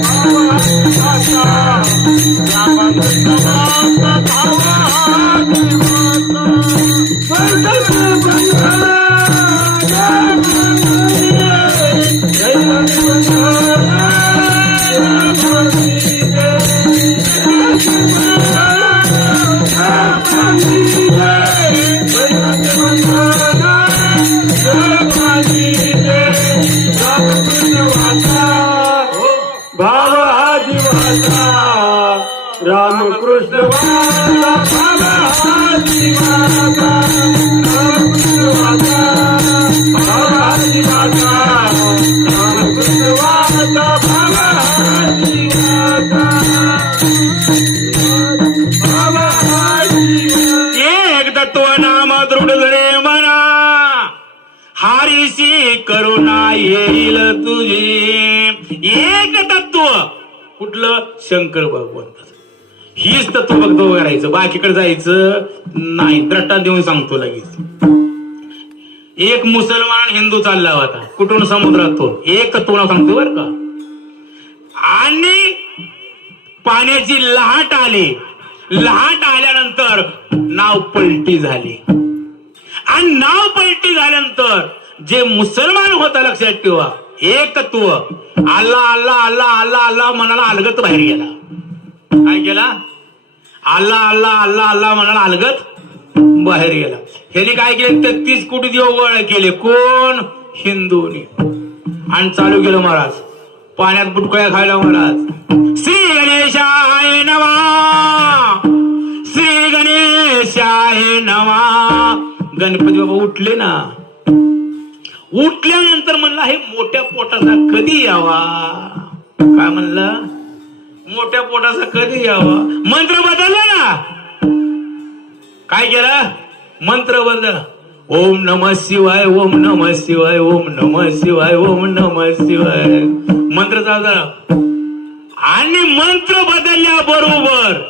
Bapak मना. हारीसी करुणा येईल तुझी. एक तत्व कुठलं शंकर भगवंत. हीच तत्व भक्त करायचं बाकीकडे जायचं नाही. द्रष्टा देऊन सांगतो लगेच. एक मुसलमान हिंदू चालला होता. कुठून? समुद्रातून. एक तत्व नाव सांगतो बर का. आणि पाण्याची लहाट आली. लहाट आल्यानंतर नाव पलटी झाली. आणि नाव पलटी झाल्यानंतर जे मुसलमान होता लक्षात ठेवा एक तत्व. अल्ला अल्ला अल्ला अल्ला मनाला अलगत बाहेर गेला. काय केला? अल्ला अल्ला अल्ला अल्ला मनाला अलगत बाहेर गेला. ह्याने काय केले? तेहतीस कोटी देव गोळा केले. कोण? हिंदूनी. आणि चालू केलं महाराज. पाण्यात बुटकळ्या खायला महाराज. श्री गणेशाय नवा श्री गणेशाय नवा गणपती बाबा उठले ना. उठल्यानंतर म्हणला हे मोठ्या पोटाचा कधी यावा? काय म्हणलं? मोठ्या पोटाचा कधी यावा? मंत्र बदलला ना. काय केलं? मंत्र बदल ओम नम शिवाय ओम नम शिवाय ओम नम शिवाय ओम नम शिवाय. मंत्र चालू झाला. आणि मंत्र बदलल्या बरोबर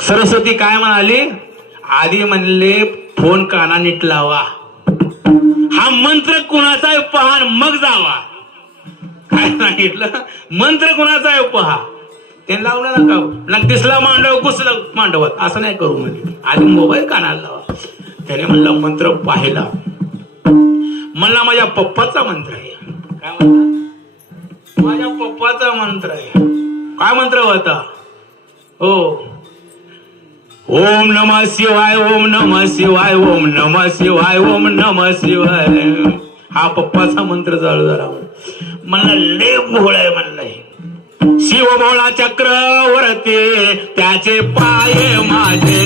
सरस्वती काय म्हणाली? आधी म्हणले फोन काना नीट लावा. हा मंत्र कुणाचा आहे पहा मग जावा. काय सांगितलं? मंत्र कुणाचा आहे पहा ते लावला ना का दिसला मांडव घुसलं मांडवत. असं नाही करू म्हणजे आधी मोबाईल कानाला लावा. त्याने म्हणला मंत्र पाहिला. म्हणला माझ्या पप्पाचा मंत्र आहे. काय म्हणला? माझ्या पप्पाचा मंत्र आहे. काय मंत्र होता? हो. ओम नम शिवाय ओम नम शिवाय ओम नम शिवाय ओम नम शिवाय. हा पप्पाचा मंत्र चालू झाला म्हणला ले भोळ आहे म्हणलाय शिव भोळा चक्रवर्ती त्याचे पाय माझे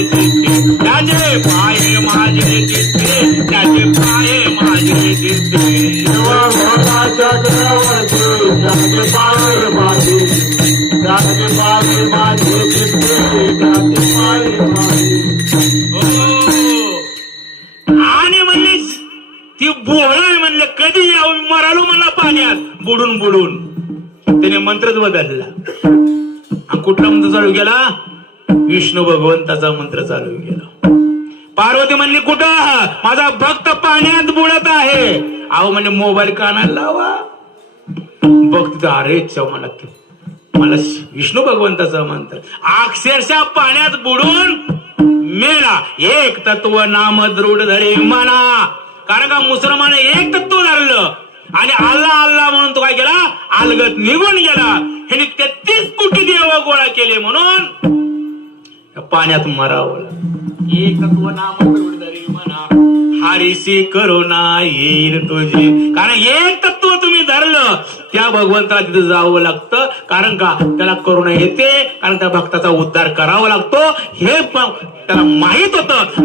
त्याचे पाय माझे चित्ते त्याचे पाय माझे चित्ते देवा भोला चक्रवर्ती त्याचे पाय माझे त्याचे पाय माझे ती बोहळ म्हणलं कधी यावं? मरालो मला पाण्यात. बुडून बुडून. त्याने मंत्रच बदलला. आणि कुठला मंत्र चालू केला? विष्णू भगवंताचा मंत्र चालू केला. पार्वती म्हणली कुठं माझा भक्त पाण्यात बुडत आहे. अहो म्हणजे मोबाईल कानाला लावा. भक्त अरे च मला मला विष्णू भगवंताचा मंत्र. अक्षरशः पाण्यात बुडून मेला. एक तत्व नाम दृढ धरे म्हणा कारण का मुसलमान एक तत्व धरलं? आणि अल्ला अल्ला म्हणून तो काय केला? अलगत निघून गेला. हे तेहतीस कोटी देव गोळा केले म्हणून पाण्यात मरावं एकत्व नाम दृढ धरे म्हणा हारीसी करुणा येईल तुझी. कारण एक तत्व तुम्ही धरलं त्या भगवंताला तिथे जावं लागतं. कारण का? त्याला करुणा येते कारण त्या भक्ताचा उद्धार करावा लागतो. हे त्याला माहीत होतं.